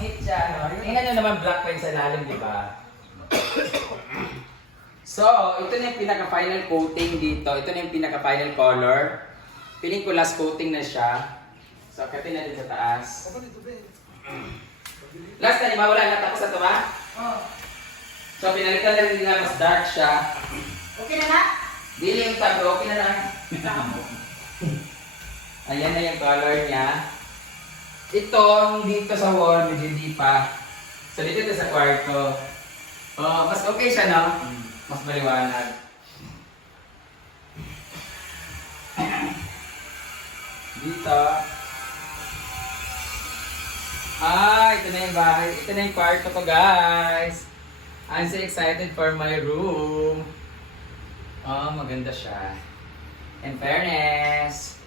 Sweet siya. Tingnan nyo naman black pen sa ilalim, di ba? So, ito na yung pinaka-final coating dito. Ito na yung pinaka-final color. Feeling ko last coating na siya. So, katin natin sa taas. Last na, di ba? Wala na tapos na ito ba? Oh. So, pinalitan na rin nila mas dark siya. Okay na na? Dili yung tabi, okay na lang. Ayan na yung color niya. Ito, dito sa wall, medyo di pa. So, dito sa kwarto. Oh, mas okay siya, no? Mas maliwanag. Dito. Ito na yung bahay. Ito na yung kwarto ko, guys. I'm so excited for my room. Oh, maganda siya. In fairness,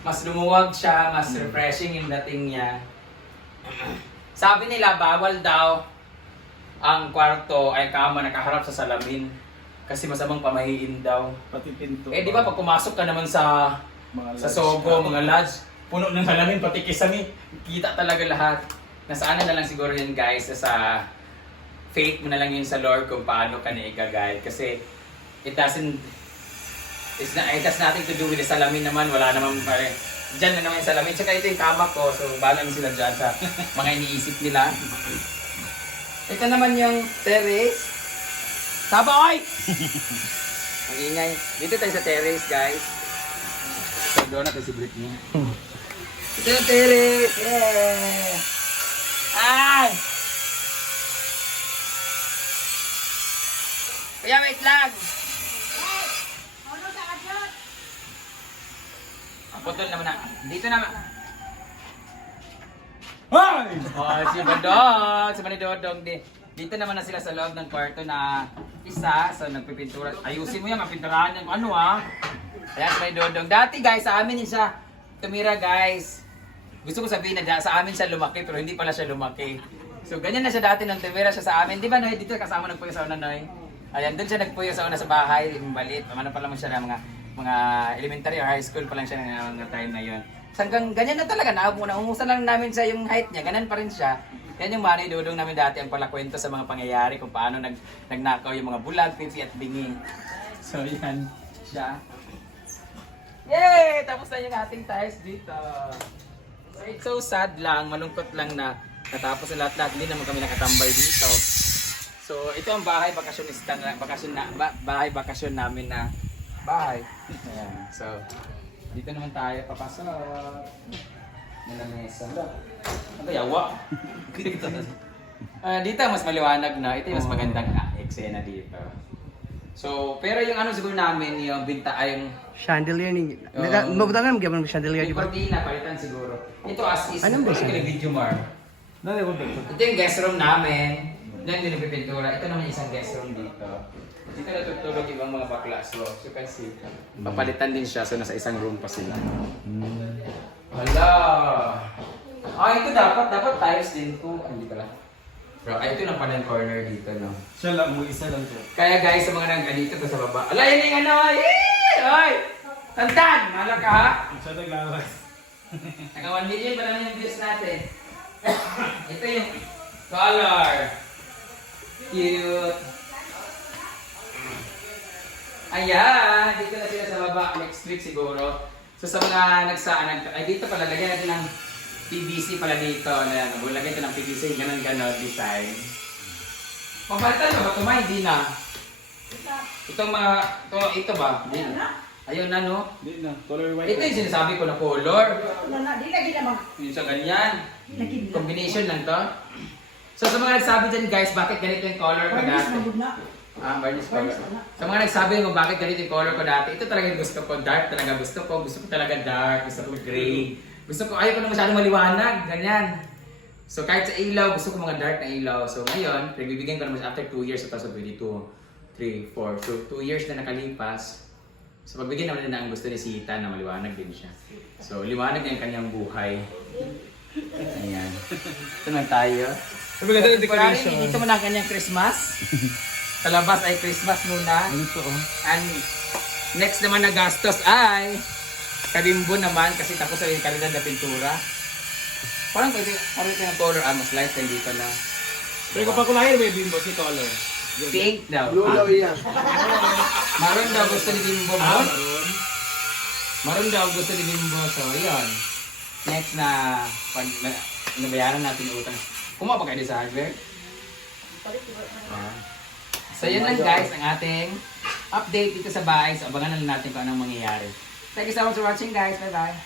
mas lumuwag siya, mas refreshing yung dating niya. Sabi nila, bawal daw ang kwarto ay kama nakaharap sa salamin. Kasi masamang pamahiin daw. Pati pinto. Eh, di ba pag pumasok ka naman sa Sogo, mga lodge, puno ng salamin, pati kisame, kita talaga lahat. Nasaan na lang siguro yun, guys, sa faith mo na lang yun sa Lord kung paano ka na-guide. Kasi it has nothing to do with the salamin naman, wala naman pare. Diyan na naman yung salamin. Tsaka ito yung kama ko, so bahala sila dyan sa mga iniisip nila. Ito naman yung terrace. Saboy! Ang ingay. Dito tayo sa terrace, guys. So, doon natin si Britney. Ito yung terrace! Yeah! Ay! Kaya wait lang! Ano sa kadyon? Putol naman na. Dito naman. Ay! Oh, si Badong! Si Manidodong. Dito naman na sila sa loob ng kwarto na isa. So, nagpipintura. Ayusin mo yan, mapinturahan yan. Ano Ayan si Manidodong. Dati guys, sa amin siya tumira guys. Gusto ko sabihin na sa amin siya lumaki, pero hindi pala siya lumaki. So, ganyan na siya dati nang tumira siya sa amin. Di ba, Noy? Dito kasama nagpuyo sa una, Noy? Ayan, doon siya nagpuyo sa una sa bahay. Malit. Ano pa lang siya ng mga elementary or high school pa lang siya ng mga time na yun. Hanggang ganyan na talaga, naungusan lang namin siya yung height niya, ganun pa rin siya. Yan yung Manidodong namin dati ang palakwento sa mga pangyayari kung paano nagnakaw yung mga bulag, pipi at bingi. So yan siya. Yay! Tapos na yung ating tiles dito. So it's so sad lang, malungkot lang na natapos na lahat-lahat, hindi naman kami nakatambay dito. So ito ang bahay bakasyonista, bahay bakasyon namin na bahay. Ayan. So dito naman tayo papasok. Nalamesa lang. Ano yawa? Dito mas maliwanag na. Ito yung mas magandang eksena dito. So, pero yung ano siguro namin, yung binta ay yung Chandelier ni. Mabutangan mo gyapon chandelier di yung ba? cortina, palitan siguro. Ito as is, Anong ito basa? yung video mar. Ito yung guest room namin. Yan din yung pipintura. Ito naman yung isang guest room dito. Dito natutulog ibang mga bakla. So, as you can see, papalitan din siya. So, nasa isang room pa sila. Hala! Ito dapat tiles din to. Hindi pala. Bro, ito lang pala yung corner dito, no? Siya lang, mo isa lang siya. Kaya guys, sa mga nandito to sa baba. Ala, yan yung ano! Yee! Oy! Tantan! Mahala ka ha? Siya naglalas. Naka 1 million pa naman yung views natin. Ito yung color. Cute. Ayan, dito na sila sa baba. Next week siguro. So sa mga ay dito pala, lagyan natin ng PVC pala dito. Ayan, lagyan ito ng PVC, ganon-ganon design. Papalitan ba ito? Hindi na. Itong mga, ito ba? Hindi na. Ayun na no? Di na, color white. Ito yung sinasabi ko na color. Ano na? Di lagi naman. Yung sa ganyan. Lagi na. Combination lang to. So sa mga nagsabi dyan guys, bakit ganito yung color ko Barnis dati? na good na. Varnish color. Varnish na. Sa mga nagsabi mo bakit ganito yung color ko dati, ito talaga yung gusto ko. Dark talaga gusto ko. Gusto ko talaga dark. Gusto ko gray. Gusto ko, ayaw ko na masyadong maliwanag. Ganyan. So kahit sa ilaw, gusto ko mga dark na ilaw. So ngayon, nagbibigyan ko naman after 2 years, 2022, 3, 4. So 2 years na nakalipas. So pagbigyan naman na ang gusto ni Sita na maliwanag din siya. So liwanag na yung kanyang buhay. Ayan. Ito na tayo. Sabi ka dito, decoration. Dito mo na ang kanyang Christmas. Sa labas ay Christmas muna. Ito oh. And next naman na gastos ay kabimbo naman kasi tapos ay kalidad na pintura. Parang pwede, parang ito yung color, mas light, hindi pa na. Pero kapag kulayan, may bimbo si color. Pink daw. Lulo yan. Maroon daw gusto ni Bimbo. Ah, Boss. Maroon daw gusto ni Bimbo. So, yun. Next na, pag nabayaran natin yung utang. Kumuha pa kayo din sa hardware? So, yun lang guys, ang ating update dito sa bahay. So, abangan na lang natin kung anong mangyayari. Thank you so much for watching guys. Bye-bye.